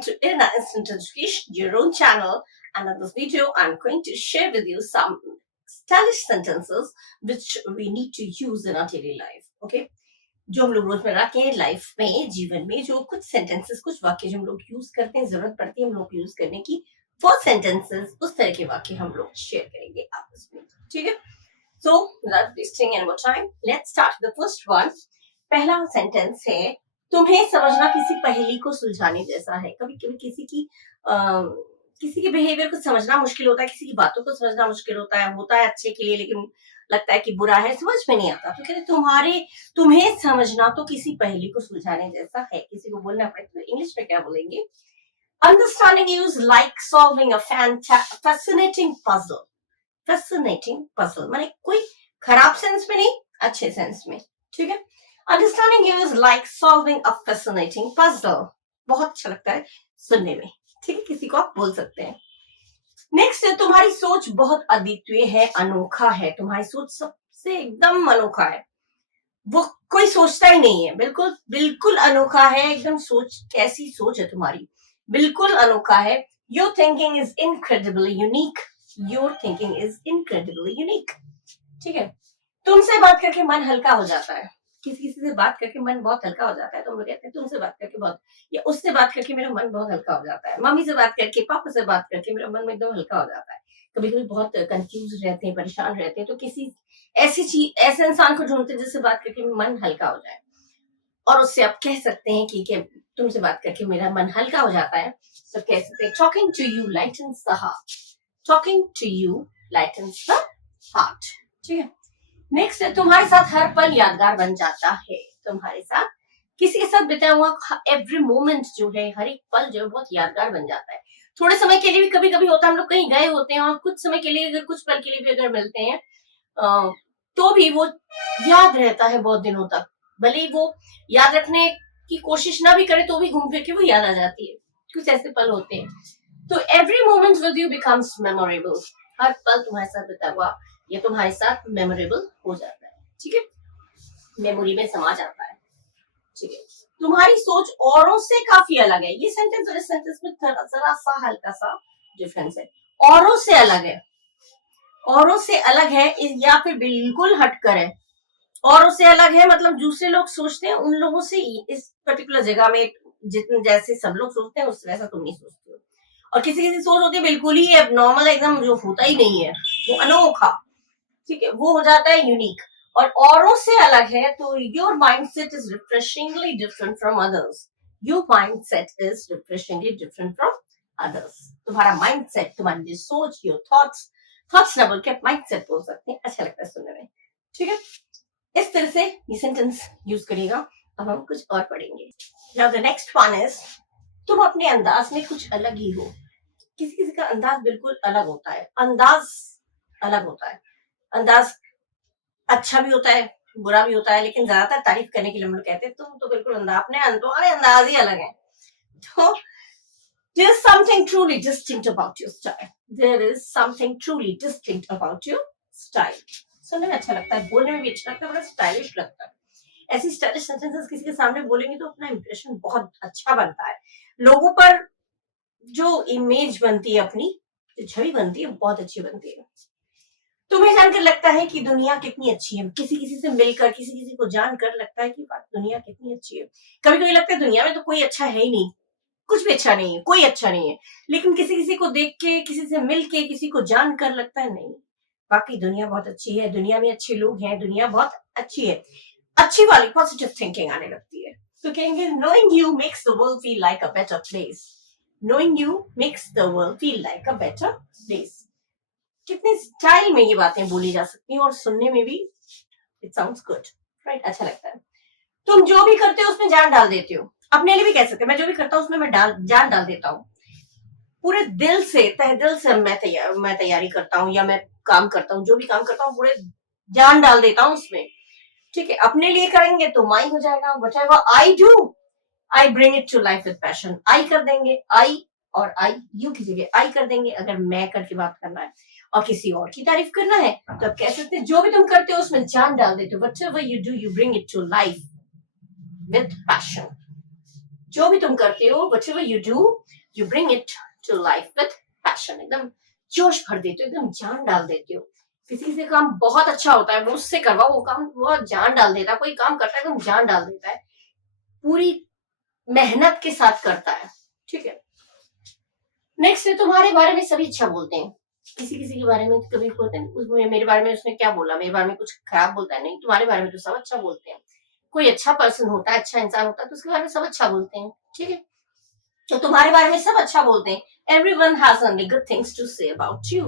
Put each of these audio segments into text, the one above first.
welcome to Irna Instant Education, your own channel. And in this video, I'm going to share with you some stylish sentences which we need to use in our daily life. Okay? जो हम लोग रोजमर्रा के life में जीवन में जो कुछ सेंटेंसेस कुछ वाक्य जो हम लोग यूज करते हैं जरूरत पड़ती है हम लोग यूज करने की वो सेंटेंसेस उस तरह के वाक्य हम लोग शेयर करेंगे आपस में ठीक है so without wasting any more time let's start the first one पहला सेंटेंस है तुम्हें समझना किसी पहेली को सुलझाने जैसा है कभी कभी किसी के बिहेवियर को समझना मुश्किल होता है किसी की बातों को समझना मुश्किल होता है अच्छे के लिए लेकिन लगता है कि बुरा है समझ में नहीं आता तो कहते तुम्हें समझना तो किसी पहेली को सुलझाने जैसा है किसी को बोलना पड़े तो इंग्लिश में क्या बोलेंगे understanding you is like solving a fascinating puzzle माने कोई खराब सेंस में नहीं अच्छे सेंस में ठीक है understanding you is like solving a fascinating puzzle बहुत अच्छा लगता है सुनने में ठीक है किसी को आप बोल सकते हैं नेक्स्ट तुम्हारी सोच बहुत अद्वितीय है अनोखा है तुम्हारी सोच सबसे एकदम अनोखा है वो कोई सोचता ही नहीं है बिल्कुल बिल्कुल अनोखा है एकदम सोच कैसी सोच है तुम्हारी बिल्कुल अनोखा है your thinking is incredibly unique ठीक है तुमसे बात करके मन हल्का हो जाता है किसी से बात करके मन बहुत हल्का हो जाता है तो हम लोग कहते हैं तुमसे बात करके बहुत या उससे बात करके मेरा मन बहुत हल्का हो जाता है मम्मी से बात करके पापा से बात करके मेरा मन एकदम हल्का हो जाता है कभी कभी बहुत कंफ्यूज रहते हैं परेशान रहते हैं तो किसी ऐसे इंसान को ढूंढते हैं जिससे बात करके मन हल्का हो जाए और उससे आप कह सकते हैं कि तुमसे बात करके मेरा मन हल्का हो जाता है तो कह सकते हैं talking to you lightens the heart ठीक है नेक्स्ट तुम्हारे साथ हर पल यादगार बन जाता है तुम्हारे साथ किसी के साथ बिताया हुआ एवरी मोमेंट जो है हर एक पल जो है बहुत यादगार बन जाता है थोड़े समय के लिए भी कभी कभी होता है हम लोग कहीं गए होते हैं और कुछ समय के लिए अगर कुछ पल के लिए भी अगर मिलते हैं तो भी वो याद रहता है बहुत दिनों तक भले ही वो याद रखने की कोशिश ना भी करे तो भी घूम फिर के वो याद आ जाती है कुछ ऐसे पल होते हैं तो every moment with you becomes memorable हर पल तुम्हारे साथ बिता हुआ ये तुम्हारे साथ मेमोरेबल हो जाता है ठीक है मेमोरी में समा जाता है ठीक है तुम्हारी सोच औरों से काफी अलग है ये सेंटेंस और इस सेंटेंस में जरा सा हल्का सा डिफरेंस है औरों से अलग है या फिर बिल्कुल हटकर है औरों से अलग है मतलब दूसरे लोग सोचते हैं उन लोगों से इस पर्टिकुलर जगह में जितने जैसे सब लोग सोचते हैं उससे वैसा तुम नहीं सोचते हो और किसी सोच होती है बिल्कुल ही एबनॉर्मल एकदम जो होता ही नहीं है वो अनोखा ठीक है वो हो जाता है यूनिक और औरों से अलग है तो your mindset is refreshingly different from others तुम्हारा माइंडसेट तुम्हारी जो सोच योर थॉट्स ना बोल के माइंडसेट बोल सकते हैं अच्छा लगता है सुनने में ठीक है इस तरह से ये सेंटेंस यूज करिएगा अब हम कुछ और पढ़ेंगे now the next one is तुम अपने अंदाज में कुछ अलग ही हो किसी का अंदाज बिल्कुल अलग होता है अंदाज अच्छा भी होता है बुरा भी होता है लेकिन ज्यादातर तारीफ करने के लिए हम लोग कहते हैं तुम तो बिल्कुल तुम्हारे अंदाज ही अलग है तो there is something truly distinct about your style सुनने में अच्छा लगता है बोलने में भी अच्छा लगता है बड़ा स्टाइलिश लगता है ऐसी स्टाइलिश सेंटेंसेस किसी के सामने बोलेंगे तो अपना इंप्रेशन बहुत अच्छा बनता है लोगों पर जो इमेज बनती है अपनी जो छवि बनती है बहुत अच्छी बनती है तुम्हें जानकर लगता है कि दुनिया कितनी अच्छी है किसी से मिलकर किसी को जानकर लगता है कि दुनिया कितनी अच्छी है कभी कभी लगता है दुनिया में तो कोई अच्छा है ही नहीं कुछ भी अच्छा नहीं है कोई अच्छा नहीं है लेकिन किसी को देख के किसी से मिल के किसी को जानकर लगता है नहीं बाकी दुनिया बहुत अच्छी है दुनिया में अच्छे लोग हैं दुनिया बहुत अच्छी है अच्छी वाली पॉजिटिव थिंकिंग आने लगती है तो कहेंगे knowing you makes the world feel like a better place कितने स्टाइल में ये बातें बोली जा सकती हैं और सुनने में भी इट साउंड्स गुड राइट अच्छा लगता है तुम जो भी करते हो उसमें जान डाल देते हो अपने लिए भी कह सकते हैं मैं जो भी करता हूँ उसमें मैं जान डाल देता हूँ पूरे दिल से तहे दिल से मैं तैयारी करता हूँ या मैं काम करता हूँ जो भी काम करता हूँ पूरे जान डाल देता हूँ उसमें ठीक है अपने लिए करेंगे तो माई हो जाएगा बचाएगा I bring it to life with passion I कर देंगे आई और आई यू की जगह आई कर देंगे अगर मैं करके बात करना है और किसी और की तारीफ करना है तो आप कह सकते हैं जो भी तुम करते हो उसमें जान डाल देते हो whatever you do you bring it to life with passion जो भी तुम करते हो, whatever you do, you bring it to life with passion. एकदम जोश भर देते हो, एकदम जान डाल देते हो. किसी से काम बहुत अच्छा होता है, वो उससे करवाओ, वो काम बहुत जान डाल देता है. कोई काम करता है एकदम जान डाल देता है, पूरी मेहनत के साथ करता है. ठीक है. नेक्स्ट है तुम्हारे बारे में सभी अच्छा बोलते हैं. किसी किसी के बारे में कभी बोलते हैं उसमें मेरे बारे में उसने क्या बोला, मेरे बारे में कुछ खराब बोलता है. नहीं, तुम्हारे बारे में तो सब अच्छा बोलते हैं. कोई अच्छा पर्सन होता है, अच्छा इंसान होता है, तो उसके बारे में सब अच्छा बोलते हैं. ठीक है. तो तुम्हारे बारे में सब अच्छा बोलते हैं. Everyone has only good things to say about you.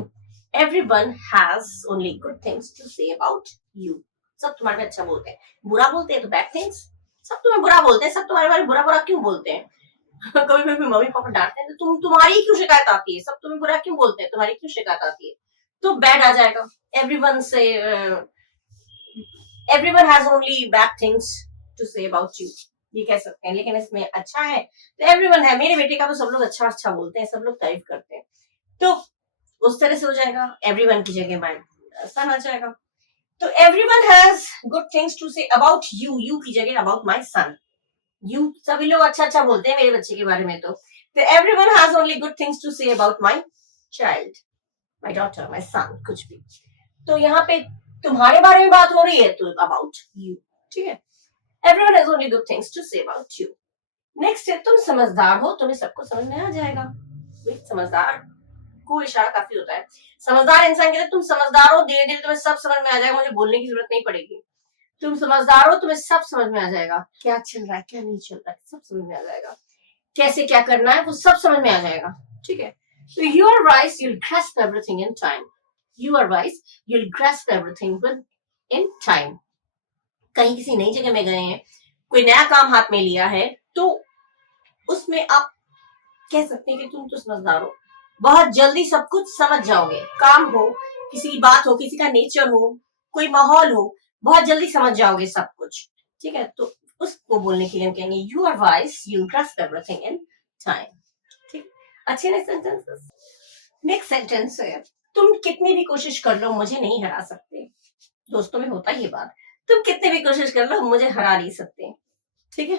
Everyone has only good things to say about you. सब तुम्हारे बारे में अच्छा बोलते हैं. बुरा बोलते हैं तो बैड थिंग्स. सब तुम्हें बुरा बोलते हैं. सब तुम्हारे बारे में बुरा बुरा क्यों बोलते हैं? कभी कभी मम्मी पापा डांटते हैं तो तुम्हारी क्यों शिकायत आती है? सब तुम्हें बुरा क्यों बोलते हैं? तुम्हारी क्यों शिकायत आती है? तो बैड आ जाएगा. Everyone say everyone has only bad things to say about you. ये कह सकते हैं. लेकिन इसमें अच्छा है तो एवरीवन है. मेरे बेटे का तो सब लोग अच्छा अच्छा बोलते हैं, सब लोग तारीफ करते हैं. तो उस तरह से हो जाएगा. एवरीवन की जगह माय सन आ जाएगा. तो everyone has good things to say about you. You की जगह अबाउट माय सन. यू सभी लोग अच्छा अच्छा बोलते हैं मेरे बच्चे के बारे में. तो everyone has only good things to say about my child, my daughter, my son, कुछ भी. तो यहाँ पे तुम्हारे बारे में बात हो रही है तो अबाउट यू. ठीक है. Everyone has only good things to say about you. Next है तुम समझदार हो. तुम्हें सबको समझ में आ जाएगा. समझदार को इशारा काफी होता है. समझदार इंसान कहते तुम समझदार हो, धीरे धीरे तुम्हें सब समझ में आ जाएगा, मुझे बोलने की जरूरत नहीं पड़ेगी. तुम समझदार हो, तुम्हें सब समझ में आ जाएगा. क्या चल रहा है, क्या नहीं चल रहा है, सब समझ में आ जाएगा. कैसे क्या करना है वो सब समझ में आ जाएगा. ठीक है. So you are wise, you'll grasp everything in time. You are wise, you'll grasp everything in time. कहीं किसी नई जगह में गए हैं, कोई नया काम हाथ में लिया है, तो उसमें आप कह सकते हैं कि तुम तो समझदार हो. बहुत जल्दी सब कुछ समझ जाओगे. काम हो, किसी की बात हो, किसी का नेचर हो, कोई माहौल हो, बहुत जल्दी समझ जाओगे सब कुछ. ठीक है. तो उसको बोलने के लिए हम कहेंगे you are wise, you grasp everything in time. ठीक. अच्छे ने सेंटेंसेस. नेक्स्ट सेंटेंस है तुम कितनी भी कोशिश कर लो मुझे नहीं हरा सकते. दोस्तों में होता ही बात. तुम कितने भी कोशिश कर लो मुझे हरा नहीं सकते. ठीक है.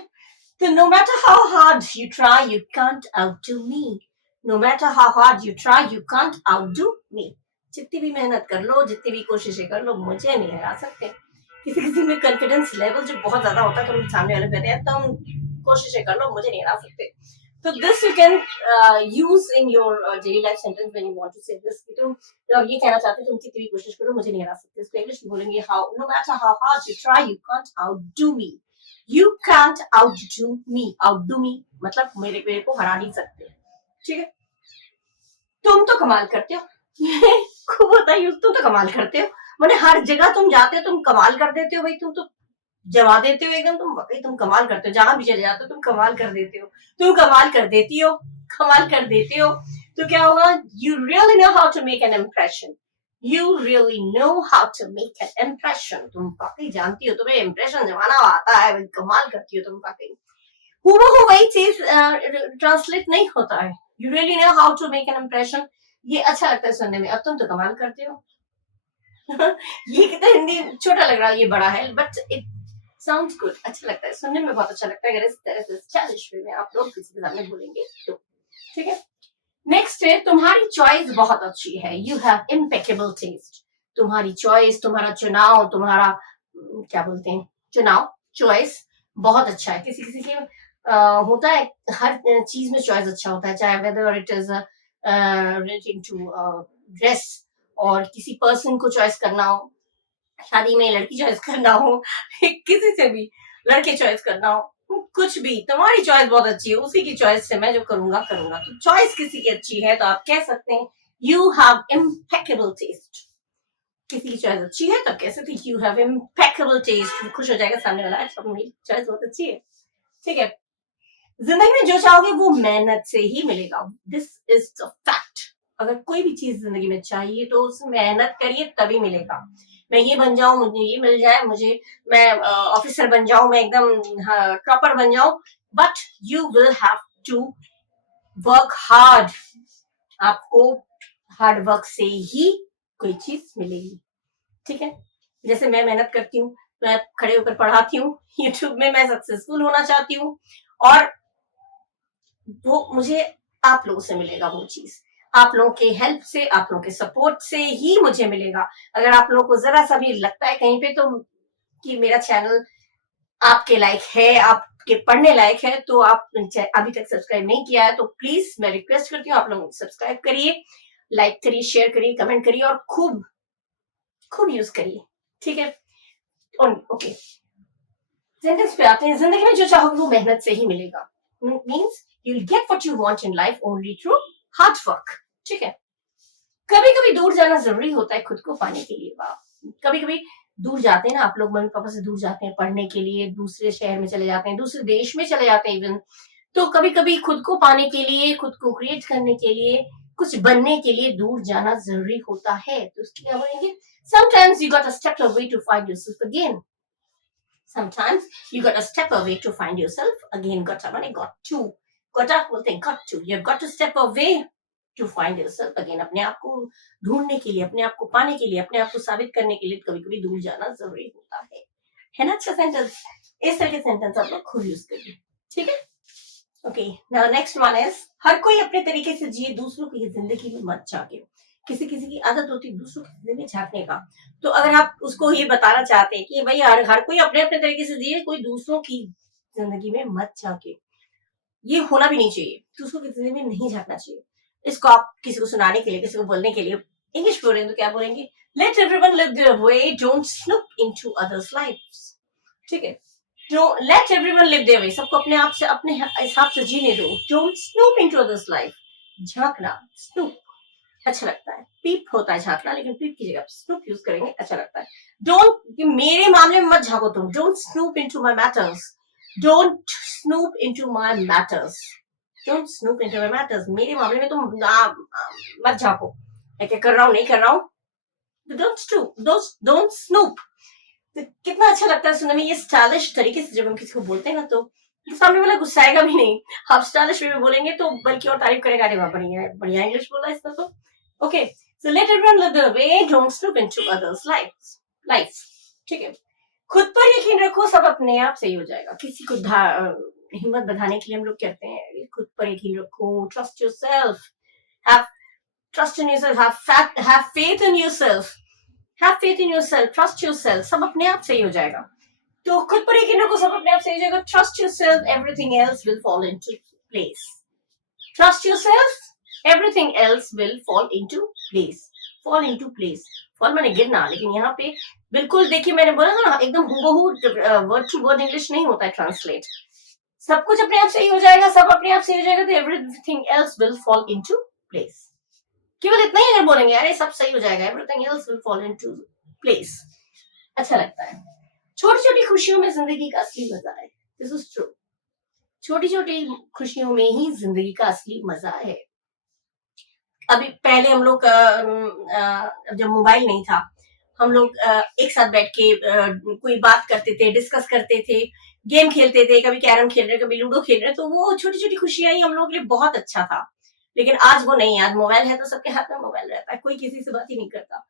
तो no matter how hard you try you can't outdo me. No matter how hard you try you can't outdo me. जितनी भी मेहनत कर लो, जितनी भी कोशिशें कर लो, मुझे नहीं हरा सकते. किसी किसी में कॉन्फिडेंस लेवल जो बहुत ज्यादा होता है तो सामने वाले कहते हैं तुम कोशिशें कर लो मुझे नहीं हरा सकते. So this you can use in your daily life sentence when you want to say this. कि तुम जब ये कहना चाहते हो तुम कितनी भी कोशिश करो मुझे नहीं हरा सकते. इसको इंग्लिश में बोलेंगे how no matter how hard you try you can't outdo me. You can't outdo me. Outdo me मतलब मेरे को हरा नहीं सकते. ठीक है. तुम तो कमाल करते हो. खूब होता है तुम तो कमाल करते हो. मैंने हर जगह तुम जाते हो तुम कमाल कर देते हो भाई. तुम तो जमा देते हो एकदम. तुम वाकई तुम कमाल करते हो. जहां भी चले जाते हो तुम कमाल कर देते हो. तुम कमाल कर देती हो. कमाल कर देते हो. तो क्या होगा? You really know how to make an impression. You really know how to make an impression. तुम वाकई जानती हो. तुम्हें impression जमाना आता है. कमाल करती हो तुम वाकई. हूबहू वही चीज ट्रांसलेट नहीं होता है. You really know how to make an impression. ये अच्छा लगता है सुनने में. अब तुम तो कमाल करते हो. ये कितना हिंदी छोटा लग रहा है, ये बड़ा है, बट इट साउंड्स गुड. अच्छा लगता है सुनने में, बहुत अच्छा लगता है. अगर इस तरह से स्टाइलिश वे में आप लोग किसी के सामने बोलेंगे तो. ठीक है. नेक्स्ट है तुम्हारी चॉइस बहुत अच्छी है. You have impeccable taste. तुम्हारी चॉइस, तुम्हारा चुनाव, तुम्हारा क्या बोलते हैं, चुनाव, चॉइस बहुत अच्छा है. किसी किसी के होता है हर चीज में चॉइस अच्छा होता है, चाहे whether it is relating to dress और किसी पर्सन को चॉइस करना हो, शादी में लड़की चॉइस करना हो, किसी से भी लड़के चॉइस करना हो, कुछ भी. तुम्हारी चॉइस बहुत अच्छी है. उसी की चॉइस से मैं जो करूंगा. तो चॉइस किसी की अच्छी है तो आप कह सकते हैं यू हैव इम्पेकेबल टेस्ट. किसी की चॉइस अच्छी है तो आप कह सकते हैं यू हैव इम्पेकेबल टेस्ट. खुश हो जाएगा सामने वाला. अच्छा मेरी चॉइस बहुत अच्छी है. ठीक है. जिंदगी में जो चाहोगे वो मेहनत से ही मिलेगा. This is the fact. अगर कोई भी चीज जिंदगी में चाहिए तो उसमें मेहनत करिए तभी मिलेगा. मैं ये बन जाऊं, मुझे ये मिल जाए, मुझे मैं ऑफिसर बन जाऊं, मैं एकदम टॉपर बन जाऊं, but you will have to work hard. आपको हार्ड वर्क से ही कोई चीज मिलेगी. ठीक है. जैसे मैं मेहनत करती हूँ, मैं खड़े होकर पढ़ाती हूँ, यूट्यूब में मैं सक्सेसफुल होना चाहती हूँ और वो मुझे आप लोगों से मिलेगा। वो चीज आप लोगों के हेल्प से, आप लोगों के सपोर्ट से ही मुझे मिलेगा। अगर आप लोगों को जरा सा भी लगता है कहीं पे तो कि मेरा चैनल आपके लायक है, आपके पढ़ने लायक है, तो आप अभी तक सब्सक्राइब नहीं किया है तो प्लीज मैं रिक्वेस्ट करती हूँ आप लोग सब्सक्राइब करिए, लाइक करिए, शेयर करिए, कमेंट करिए और खूब खूब यूज करिए। ठीक है। ओके, सेंटेंस पे आते हैं। जिंदगी में जो चाहोगे वो मेहनत से ही मिलेगा। Means you will get what you want in life only through hard work. ठीक है। कभी कभी दूर जाना जरूरी होता है खुद को पाने के लिए। वाह, कभी कभी दूर जाते हैं ना आप लोग, मम्मी पापा से दूर जाते हैं पढ़ने के लिए, दूसरे शहर में चले जाते हैं, दूसरे देश में चले जाते हैं इवन। तो कभी कभी खुद को पाने के लिए, खुद को क्रिएट करने के लिए, कुछ बनने के लिए दूर जाना जरूरी होता है। तो उसके लिए बोलेंगे sometimes you got a step away to find yourself again. Sometimes you got to step away to find yourself again. Got to, got to, got to बोलते हैं got to. You've got to step away to find yourself again. अपने आप को ढूंढने के लिए, अपने आप को पाने के लिए, अपने आप को साबित करने के लिए कभी कभी दूर जाना जरूरी होता है ना। अच्छा सेंटेंस, इस तरह के सेंटेंस आप लोग खुद यूज करिए। ठीक है। Okay, now next one is हर कोई अपने तरीके से जिए, दूसरों की जिंदगी में मत झाके। किसी किसी की आदत होती है दूसरों की जिंदगी में झांकने का। तो अगर आप उसको ये बताना चाहते हैं कि भाई हर कोई अपने अपने तरीके से जिए, कोई दूसरों की जिंदगी में मत झाके, ये होना भी नहीं चाहिए। दूसरों की जिंदगी में नहीं झांकना चाहिए। इसको आप किसी को सुनाने के लिए, किसी को बोलने के लिए इंग्लिश बोलेंगे तो क्या बोलेंगे? Let everyone live their way, don't snoop into others lives. ठीक है। जो let everyone live their way, सबको अपने आप से, अपने हिसाब से जीने दो। Don't snoop into others life. झांकना, स्नूप अच्छा लगता है, पीप होता है झांकना, लेकिन पीप की जगह स्नूप यूज करेंगे अच्छा लगता है। डोंट, मेरे मामले में मत झांको तुम। Don't snoop into my matters. Don't snoop into my matters. Don't snoop into my matters. मेरे मामले में तुम मत झांको, मैं क्या कर रहा हूँ नहीं कर रहा हूँ। Don't snoop. तो कितना अच्छा लगता है सुनने में ये स्टाइलिश तरीके से जब हम किसी को बोलते हैं ना, तो सामने वाला गुस्साएगा भी नहीं। आप स्टाइलिश वे में बोलेंगे तो बल्कि और तारीफ करेगा, अरे वाह बढ़िया बढ़िया इंग्लिश बोला इसका तो। Okay, so let everyone live their way, don't snoop into others life. ठीक है। खुद पर यकीन रखो, सब अपने आप सही हो जाएगा। किसी को हिम्मत बढ़ाने के लिए हम लोग कहते हैं खुद पर यकीन रखो, trust yourself, have trust in yourself, have faith in yourself, have faith in yourself, trust yourself, सब अपने आप सही हो जाएगा। तो खुद पर यकीन रखो, सब अपने आप सही हो जाएगा। Trust yourself, everything else will fall into place. Trust yourself, everything else will fall into place. Fall into place, fall माने गिरना, लेकिन यहाँ पे बिल्कुल देखिए मैंने बोला ना एकदम हूबहू वर्ड टू वर्ड इंग्लिश नहीं होता है ट्रांसलेट। सब कुछ अपने आप सही हो जाएगा, सब अपने आप सही हो जाएगा, तो everything else will fall into place. केवल इतना ही अगर बोलेंगे अरे सब सही हो जाएगा, everything else will fall into place, अच्छा लगता है। छोटी छोटी खुशियों में जिंदगी का असली मजा है। This is true. छोटी छोटी खुशियों में ही जिंदगी का असली मजा है। अभी पहले हम लोग जब मोबाइल नहीं था, हम लोग एक साथ बैठ के कोई बात करते थे, डिस्कस करते थे, गेम खेलते थे, कभी कैरम खेल रहे, कभी लूडो खेल रहे, तो वो छोटी छोटी खुशियां ही हम लोग के लिए बहुत अच्छा था। लेकिन आज वो नहीं है। आज मोबाइल है तो सबके हाथ में मोबाइल रहता है, कोई किसी से बात ही नहीं करता।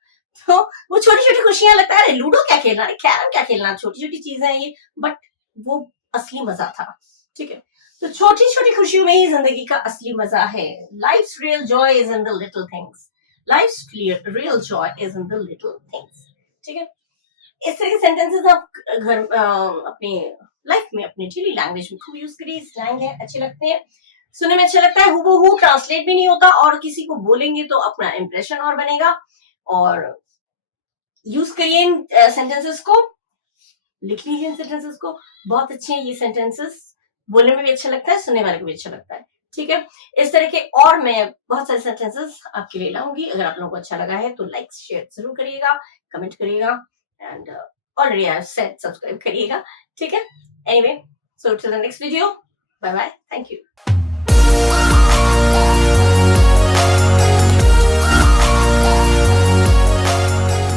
तो वो छोटी छोटी खुशियां लगता है, लूडो क्या खेलना है, कैरम क्या खेलना, छोटी छोटी चीजें हैं ये, बट वो असली मजा था। ठीक है। तो छोटी छोटी खुशियों में ही जिंदगी का असली मजा है। Life's real joy is in the little things. Life's real joy is in the little things. ठीक है। इस तरह के सेंटेंसेस आप घर अपने लाइफ में, अपने डेली लैंग्वेज में खूब यूज करिए। स्लैंग है, अच्छे लगते हैं, सुनने में अच्छा लगता है, हूबहू ट्रांसलेट भी नहीं होता, और किसी को बोलेंगे तो अपना इंप्रेशन और बनेगा। और यूज करिए इन सेंटेंसेस को, लिख लीजिए इन सेंटेंसेस को। बहुत अच्छे हैं ये सेंटेंसेस, बोलने में भी अच्छा लगता है, सुनने वाले को भी अच्छा लगता है। ठीक है। इस तरह के और मैं बहुत सारे सेंटेंसेस आपके लिए लाऊंगी। अगर आप लोगों को अच्छा लगा है तो लाइक शेयर जरूर करिएगा, कमेंट करिएगा, and already I said subscribe करिएगा। ठीक है। Anyway, so till the next video, bye bye, thank you.